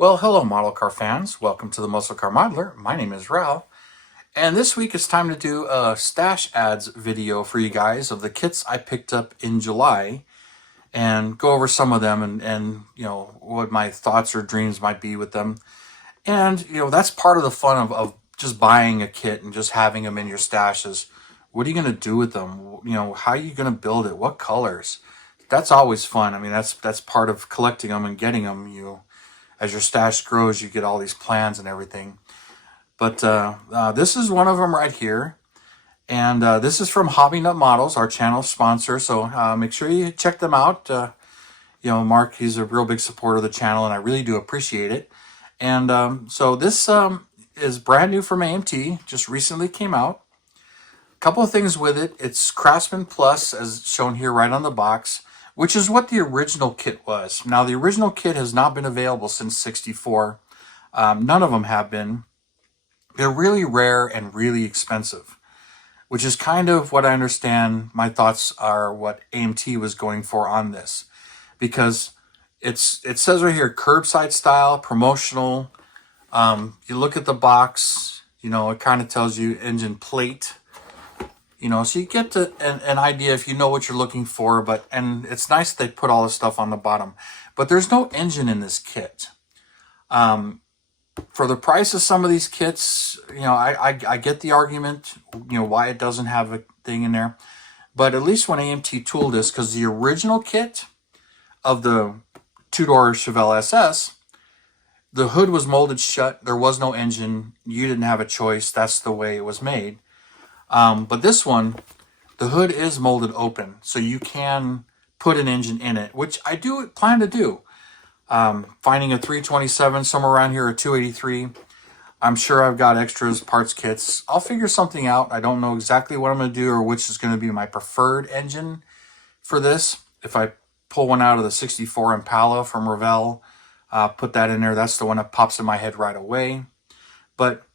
Well, hello, model car fans. Welcome to the Muscle Car Modeler. My name is Ralph, and this week it's time to do a stash ads video for you guys of the kits I picked up in July and go over some of them and what my thoughts or dreams might be with them. And that's part of the fun of just buying a kit and just having them in your stashes. What are you going to do with them? How are you going to build it? What colors? That's always fun. I mean, that's part of collecting them and getting them. As your stash grows, you get all these plans and everything. But this is one of them right here. And this is from Hobby Nut Models, our channel sponsor. So make sure you check them out. Mark, he's a real big supporter of the channel, and I really do appreciate it. And so this is brand new from AMT, just recently came out. A couple of things with it. It's Craftsman Plus, as shown here right on the box, which is what the original kit was. Now, the original kit has not been available since '64. None of them have been. They're really rare and really expensive, which is kind of what I understand my thoughts are what AMT was going for on this. Because it says right here, curbside style, promotional. You look at the box, it kind of tells you engine plate. So you get an idea if you know what you're looking for, and it's nice they put all this stuff on the bottom. But there's no engine in this kit. For the price of some of these kits, I get the argument, why it doesn't have a thing in there. But at least when AMT tooled this, because the original kit of the two-door Chevelle SS, the hood was molded shut. There was no engine. You didn't have a choice. That's the way it was made. But this one, the hood is molded open, so you can put an engine in it, which I do plan to do. Finding a 327 somewhere around here, a 283. I'm sure I've got extras, parts kits. I'll figure something out. I don't know exactly what I'm going to do or which is going to be my preferred engine for this. If I pull one out of the 64 Impala from Revell, put that in there. That's the one that pops in my head right away. But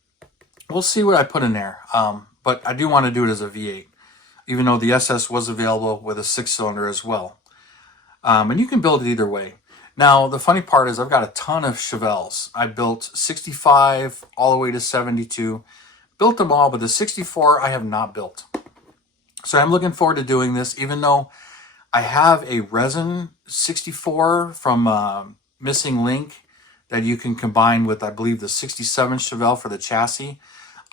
we'll see what I put in there. But I do want to do it as a V8, even though the SS was available with a 6-cylinder as well. And you can build it either way. Now, the funny part is I've got a ton of Chevelles. I built 65 all the way to 72. Built them all, but the 64 I have not built. So I'm looking forward to doing this, even though I have a resin 64 from Missing Link that you can combine with, I believe, the 67 Chevelle for the chassis.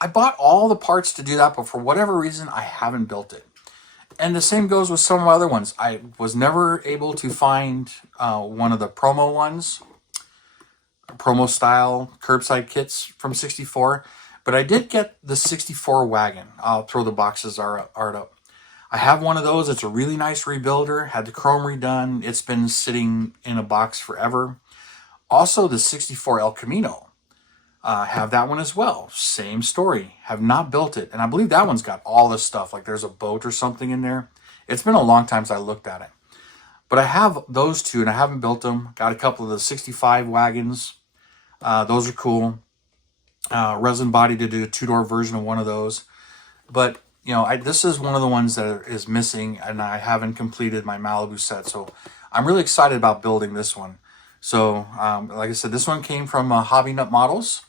I bought all the parts to do that, but for whatever reason, I haven't built it. And the same goes with some of my other ones. I was never able to find one of the promo ones, promo style curbside kits from 64, but I did get the 64 wagon. I'll throw the boxes art up. I have one of those. It's a really nice rebuilder, had the chrome redone. It's been sitting in a box forever. Also, the 64 El Camino. Have that one as well. Same story. Have not built it. And I believe that one's got all this stuff. Like there's a boat or something in there. It's been a long time since I looked at it. But I have those two and I haven't built them. Got a couple of the 65 wagons. Those are cool. Resin body to do a 2-door version of one of those. But, this is one of the ones that is missing and I haven't completed my Malibu set. So I'm really excited about building this one. So, like I said, this one came from Hobby Nut Models.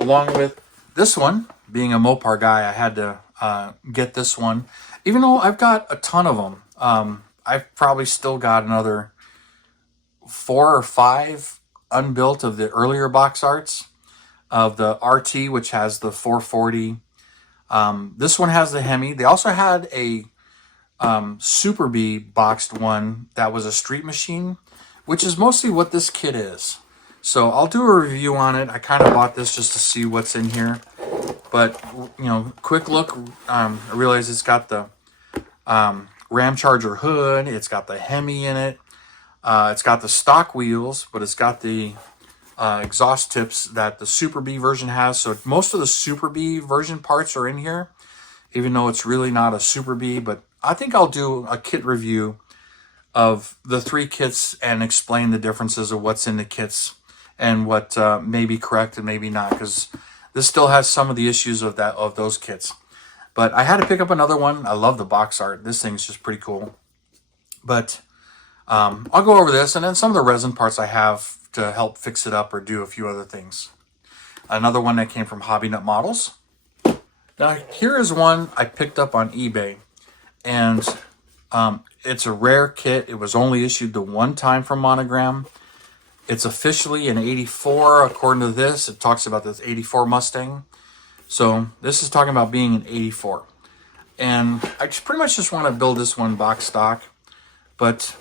Along with this one, being a Mopar guy, I had to get this one. Even though I've got a ton of them, I've probably still got another 4 or 5 unbuilt of the earlier box arts of the RT, which has the 440. This one has the Hemi. They also had a Super B boxed one that was a street machine, which is mostly what this kit is. So I'll do a review on it. I kind of bought this just to see what's in here. But, quick look. I realize it's got the Ram Charger hood. It's got the Hemi in it. It's got the stock wheels, but it's got the exhaust tips that the Super B version has. So most of the Super B version parts are in here, even though it's really not a Super B. But I think I'll do a kit review of the 3 kits and explain the differences of what's in the kits and what may be correct and maybe not, because this still has some of the issues of those kits. But I had to pick up another one. I love the box art. This thing's just pretty cool. But I'll go over this, and then some of the resin parts I have to help fix it up or do a few other things. Another one that came from Hobby Nut Models. Now here is one I picked up on eBay, and it's a rare kit. It was only issued the one time from Monogram. It's officially an 84 according to this. It talks about this 84 Mustang. So this is talking about being an 84. And I just pretty much just want to build this one box stock. But,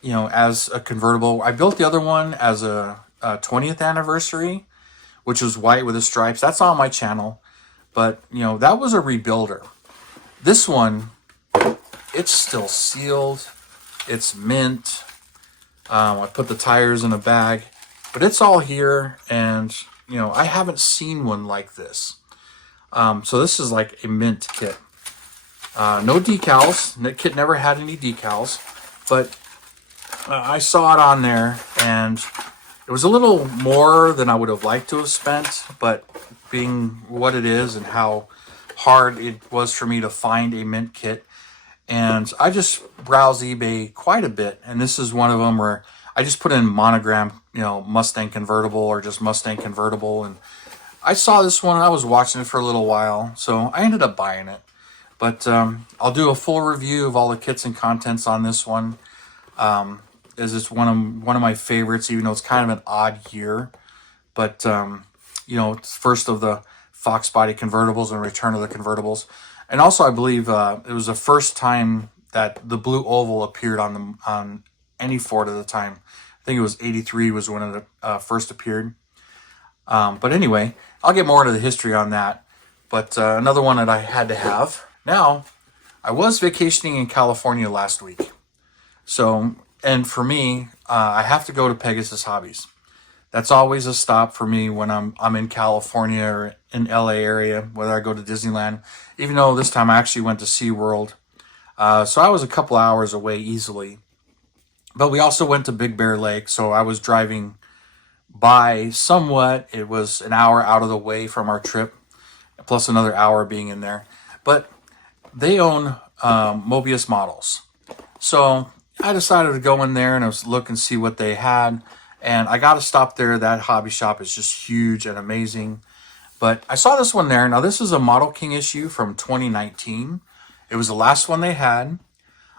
you know, as a convertible. I built the other one as a 20th anniversary, which was white with the stripes. That's on my channel. But, you know, that was a rebuilder. This one, it's still sealed. It's mint. I put the tires in a bag. But it's all here. And, you know, I haven't seen one like this. So this is like a mint kit. No decals. The kit never had any decals. But I saw it on there. And it was a little more than I would have liked to have spent. But being what it is and how hard it was for me to find a mint kit. And I just browse eBay quite a bit. And this is one of them where I just put in Monogram, you know, Mustang convertible or just Mustang convertible. And I saw this one and I was watching it for a little while. So I ended up buying it. But I'll do a full review of all the kits and contents on this one. As it's one of my favorites, even though it's kind of an odd year. But you know, it's first of the Fox body convertibles and return of the convertibles. And also, I believe it was the first time that the blue oval appeared on any Ford at the time. I think it was 83 was when it first appeared. But anyway, I'll get more into the history on that. But another one that I had to have. Now, I was vacationing in California last week. So, and for me, I have to go to Pegasus Hobbies. That's always a stop for me when I'm in California or in LA area, whether I go to Disneyland. Even though this time I actually went to SeaWorld. So I was a couple hours away easily. But we also went to Big Bear Lake, so I was driving by somewhat. It was an hour out of the way from our trip, plus another hour being in there. But they own Mobius models. So I decided to go in there and I was look and see what they had. And I got to stop there. That hobby shop is just huge and amazing. But I saw this one there. Now, this is a Model King issue from 2019. It was the last one they had.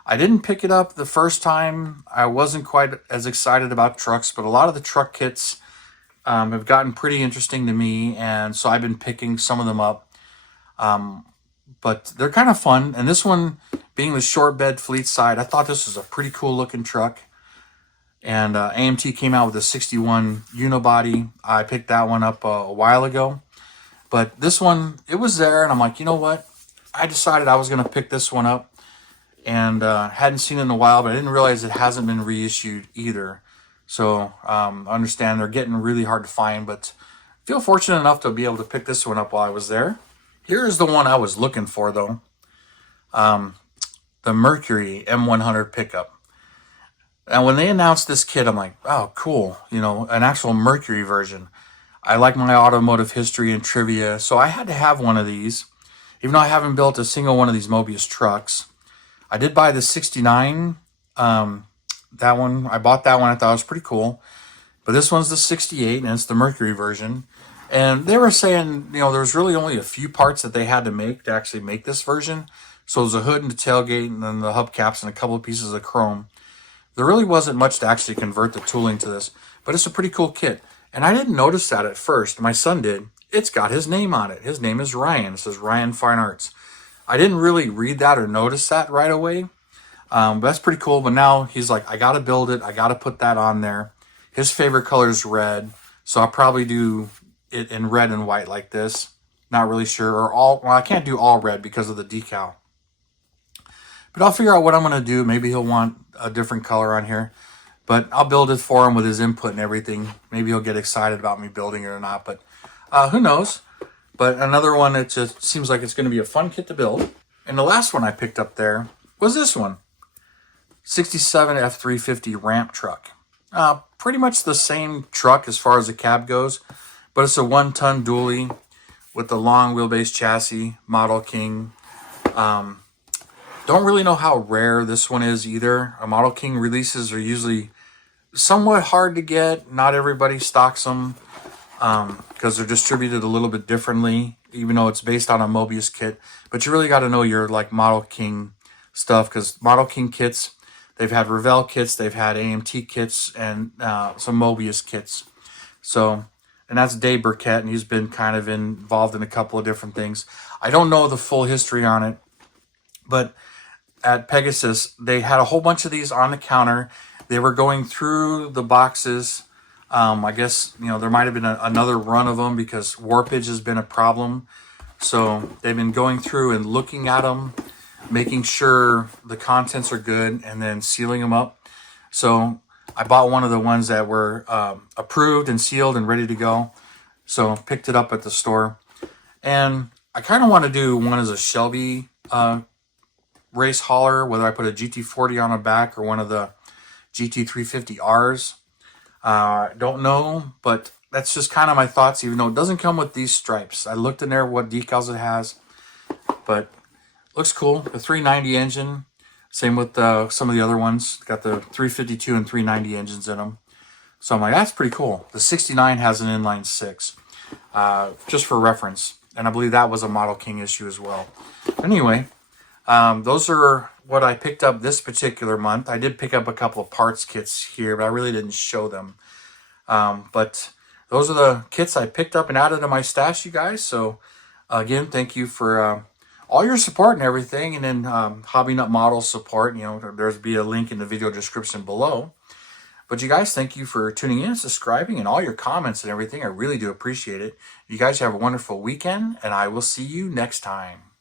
I didn't pick it up the first time. I wasn't quite as excited about trucks, but a lot of the truck kits have gotten pretty interesting to me. And so I've been picking some of them up. But they're kind of fun. And this one, being the short bed fleet side, I thought this was a pretty cool looking truck. And AMT came out with a 61 unibody. I picked that one up a while ago. But this one, it was there. And I'm like, you know what? I decided I was going to pick this one up. And hadn't seen it in a while, but I didn't realize it hasn't been reissued either. So I understand they're getting really hard to find. But I feel fortunate enough to be able to pick this one up while I was there. Here's the one I was looking for, though. The Mercury M100 pickup. And when they announced this kit, I'm like, oh, cool. You know, an actual Mercury version. I like my automotive history and trivia, so I had to have one of these. Even though I haven't built a single one of these Mobius trucks. I did buy the 69. That one, I bought that one. I thought it was pretty cool. But this one's the 68, and it's the Mercury version. And they were saying, you know, there's really only a few parts that they had to make to actually make this version. So there's a hood and the tailgate, and then the hubcaps and a couple of pieces of chrome. There really wasn't much to actually convert the tooling to this, but it's a pretty cool kit. And I didn't notice that at first. My son did. It's got his name on it. His name is Ryan. It says Ryan Fine Arts. I didn't really read that or notice that right away. But that's pretty cool. But now he's like, I got to build it. I got to put that on there. His favorite color is red. So I'll probably do it in red and white like this. Not really sure. Or all, well, I can't do all red because of the decal. But I'll figure out what I'm going to do. Maybe he'll want a different color on here. But I'll build it for him with his input and everything. Maybe he'll get excited about me building it or not. But who knows? But another one that just seems like it's going to be a fun kit to build. And the last one I picked up there was this one. 67 F350 ramp truck. Pretty much the same truck as far as the cab goes. But it's a 1-ton dually with the long wheelbase chassis. Model King. Don't really know how rare this one is either. Model King releases are usually somewhat hard to get. Not everybody stocks them because they're distributed a little bit differently, even though it's based on a Mobius kit. But you really got to know your like Model King stuff, because Model King kits, they've had Revell kits, they've had AMT kits, and some Mobius kits. So, and that's Dave Burkett, and he's been kind of involved in a couple of different things. I don't know the full history on it, but at Pegasus, they had a whole bunch of these on the counter. They were going through the boxes. I guess, there might have been another run of them because warpage has been a problem. So they've been going through and looking at them, making sure the contents are good, and then sealing them up. So I bought one of the ones that were approved and sealed and ready to go. So picked it up at the store. And I kind of want to do one as a Shelby race hauler, whether I put a GT40 on the back or one of the GT350Rs. Don't know, but that's just kind of my thoughts, even though it doesn't come with these stripes. I looked in there what decals it has, but looks cool. The 390 engine, same with some of the other ones. Got the 352 and 390 engines in them. So I'm like, that's pretty cool. The 69 has an inline six, just for reference. And I believe that was a Model King issue as well. Anyway, those are what I picked up this particular month. I did pick up a couple of parts kits here, but I really didn't show them. But those are the kits I picked up and added to my stash, you guys. So again, thank you for all your support and everything. And then Hobby Nut Model support, there's be a link in the video description below. But you guys, thank you for tuning in, subscribing, and all your comments and everything. I really do appreciate it. You guys have a wonderful weekend, and I will see you next time.